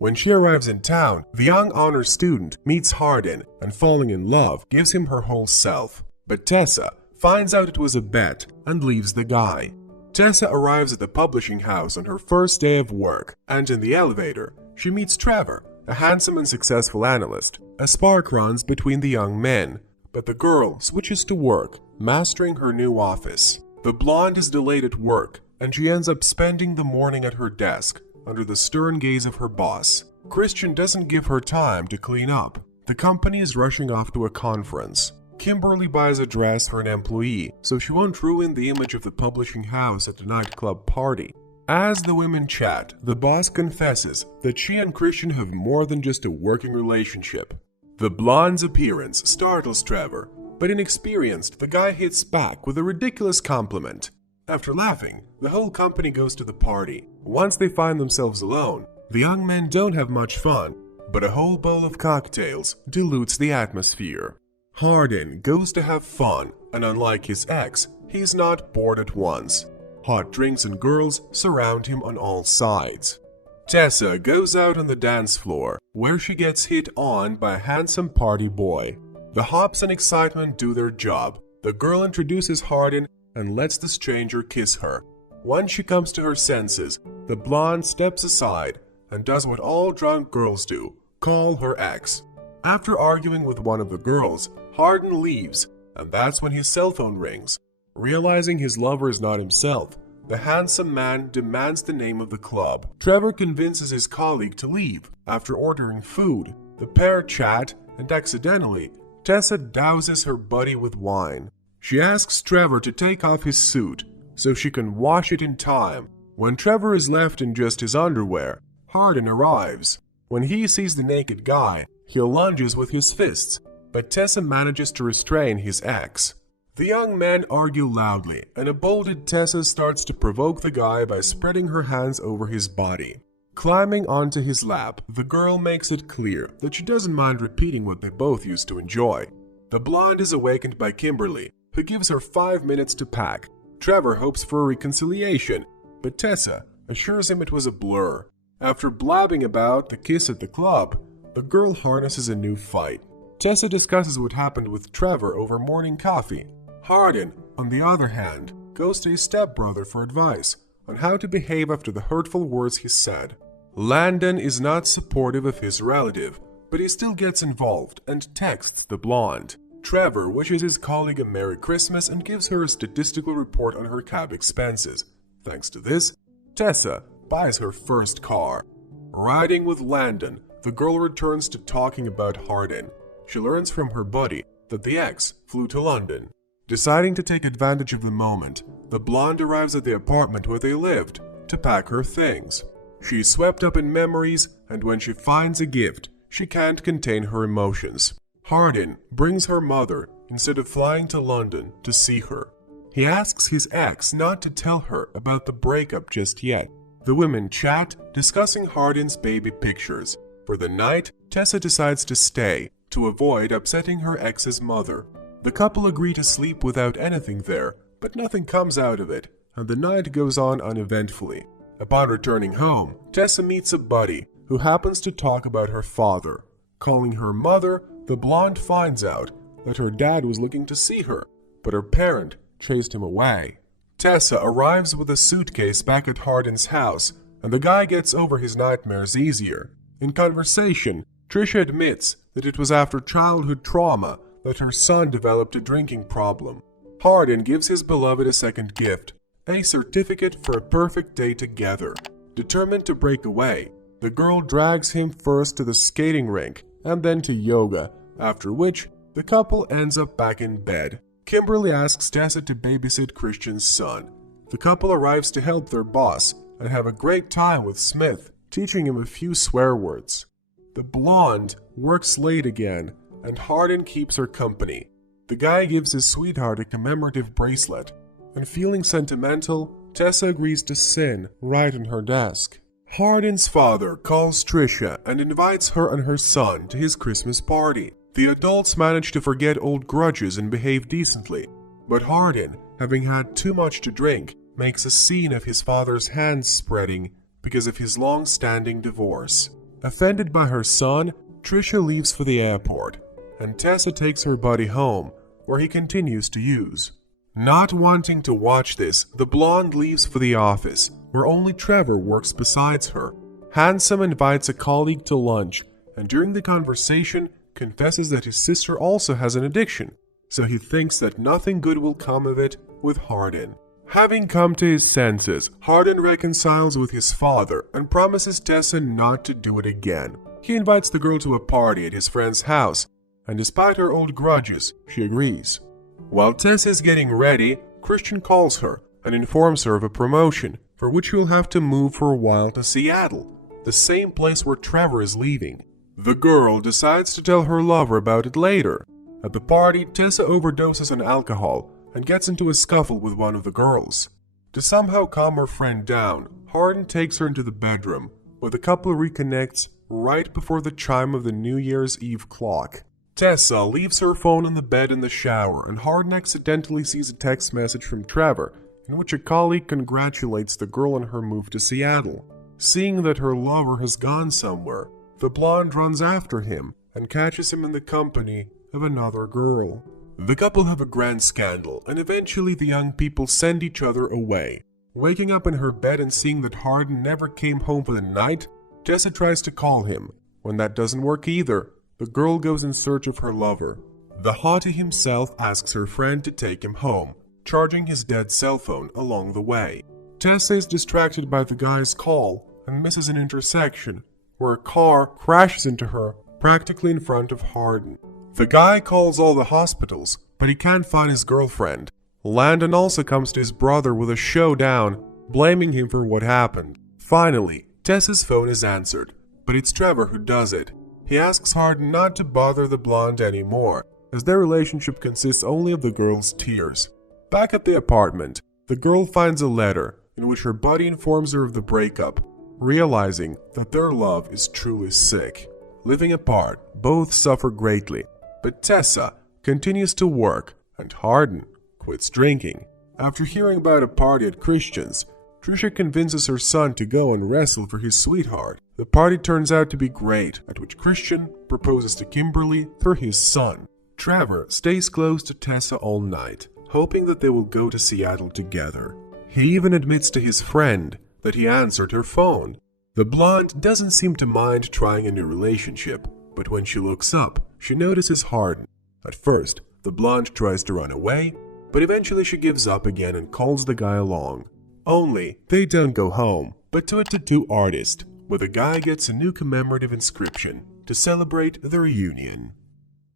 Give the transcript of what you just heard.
When she arrives in town, the young honor student meets Hardin and, falling in love, gives him her whole self. But Tessa finds out it was a bet and leaves the guy. Tessa arrives at the publishing house on her first day of work, and in the elevator, she meets Trevor, a handsome and successful analyst. A spark runs between the young men, but the girl switches to work, mastering her new office. The blonde is delayed at work, and she ends up spending the morning at her desk, under the stern gaze of her boss. Christian doesn't give her time to clean up. The company is rushing off to a conference. Kimberly buys a dress for an employee, so she won't ruin the image of the publishing house at the nightclub party. As the women chat, the boss confesses that she and Christian have more than just a working relationship. The blonde's appearance startles Trevor, but inexperienced, the guy hits back with a ridiculous compliment. After laughing, the whole company goes to the party. Once they find themselves alone, the young men don't have much fun, but a whole bowl of cocktails dilutes the atmosphere. Hardin goes to have fun, and unlike his ex, he's not bored at once. Hot drinks and girls surround him on all sides. Tessa goes out on the dance floor, where she gets hit on by a handsome party boy. The hops and excitement do their job. The girl introduces Hardin and lets the stranger kiss her. Once she comes to her senses, the blonde steps aside and does what all drunk girls do, call her ex. After arguing with one of the girls, Hardin leaves, and that's when his cell phone rings. Realizing his lover is not himself, the handsome man demands the name of the club. Trevor convinces his colleague to leave. After ordering food, the pair chat, and accidentally, Tessa douses her buddy with wine. She asks Trevor to take off his suit so she can wash it in time. When Trevor is left in just his underwear, Hardin arrives. When he sees the naked guy, he lunges with his fists, but Tessa manages to restrain his ex. The young men argue loudly, and a bolted Tessa starts to provoke the guy by spreading her hands over his body. Climbing onto his lap, the girl makes it clear that she doesn't mind repeating what they both used to enjoy. The blonde is awakened by Kimberly, who gives her 5 minutes to pack. Trevor hopes for a reconciliation, but Tessa assures him it was a blur. After blabbing about the kiss at the club, the girl harnesses a new fight. Tessa discusses what happened with Trevor over morning coffee. Hardin, on the other hand, goes to his stepbrother for advice on how to behave after the hurtful words he said. Landon is not supportive of his relative, but he still gets involved and texts the blonde. Trevor wishes his colleague a Merry Christmas and gives her a statistical report on her cab expenses. Thanks to this, Tessa buys her first car. Riding with Landon, the girl returns to talking about Hardin. She learns from her buddy that the ex flew to London. Deciding to take advantage of the moment, the blonde arrives at the apartment where they lived to pack her things. She's swept up in memories, and when she finds a gift, she can't contain her emotions. Hardin brings her mother instead of flying to London to see her. He asks his ex not to tell her about the breakup just yet. The women chat, discussing Hardin's baby pictures. For the night, Tessa decides to stay to avoid upsetting her ex's mother. The couple agree to sleep without anything there, but nothing comes out of it, and the night goes on uneventfully. Upon returning home, Tessa meets a buddy who happens to talk about her father. Calling her mother, the blonde finds out that her dad was looking to see her, but her parent chased him away. Tessa arrives with a suitcase back at Hardin's house, and the guy gets over his nightmares easier. In conversation, Trisha admits that it was after childhood trauma that her son developed a drinking problem. Hardin gives his beloved a second gift, a certificate for a perfect day together. Determined to break away, the girl drags him first to the skating rink and then to yoga, after which the couple ends up back in bed. Kimberly asks Tessa to babysit Christian's son. The couple arrives to help their boss and have a great time with Smith, teaching him a few swear words. The blonde works late again, and Hardin keeps her company. The guy gives his sweetheart a commemorative bracelet, and feeling sentimental, Tessa agrees to sin right on her desk. Hardin's father calls Trisha and invites her and her son to his Christmas party. The adults manage to forget old grudges and behave decently, but Hardin, having had too much to drink, makes a scene of his father's hands spreading because of his long-standing divorce. Offended by her son, Trisha leaves for the airport, and Tessa takes her buddy home, where he continues to use. Not wanting to watch this, the blonde leaves for the office, where only Trevor works besides her. Handsome invites a colleague to lunch, and during the conversation, confesses that his sister also has an addiction, so he thinks that nothing good will come of it with Hardin. Having come to his senses, Hardin reconciles with his father and promises Tessa not to do it again. He invites the girl to a party at his friend's house, and despite her old grudges, she agrees. While Tessa is getting ready, Christian calls her and informs her of a promotion, for which he will have to move for a while to Seattle, the same place where Trevor is leaving. The girl decides to tell her lover about it later. At the party, Tessa overdoses on alcohol and gets into a scuffle with one of the girls. To somehow calm her friend down, Hardin takes her into the bedroom, where the couple reconnects right before the chime of the New Year's Eve clock. Tessa leaves her phone on the bed in the shower, and Hardin accidentally sees a text message from Trevor, in which a colleague congratulates the girl on her move to Seattle. Seeing that her lover has gone somewhere, the blonde runs after him and catches him in the company of another girl. The couple have a grand scandal, and eventually the young people send each other away. Waking up in her bed and seeing that Hardin never came home for the night, Tessa tries to call him. When that doesn't work either, the girl goes in search of her lover. The hottie himself asks her friend to take him home, charging his dead cell phone along the way. Tessa is distracted by the guy's call and misses an intersection, where a car crashes into her practically in front of Hardin. The guy calls all the hospitals, but he can't find his girlfriend. Landon also comes to his brother with a showdown, blaming him for what happened. Finally, Tessa's phone is answered, but it's Trevor who does it. He asks Hardin not to bother the blonde anymore, as their relationship consists only of the girl's tears. Back at the apartment, the girl finds a letter in which her buddy informs her of the breakup, realizing that their love is truly sick. Living apart, both suffer greatly, but Tessa continues to work and Hardin quits drinking. After hearing about a party at Christian's, Trisha convinces her son to go and wrestle for his sweetheart. The party turns out to be great, at which Christian proposes to Kimberly for his son. Trevor stays close to Tessa all night, hoping that they will go to Seattle together. He even admits to his friend that he answered her phone. The blonde doesn't seem to mind trying a new relationship, but when she looks up, she notices Hardin. At first, the blonde tries to run away, but eventually she gives up again and calls the guy along. Only, they don't go home, but to a tattoo artist, where the guy gets a new commemorative inscription to celebrate the reunion.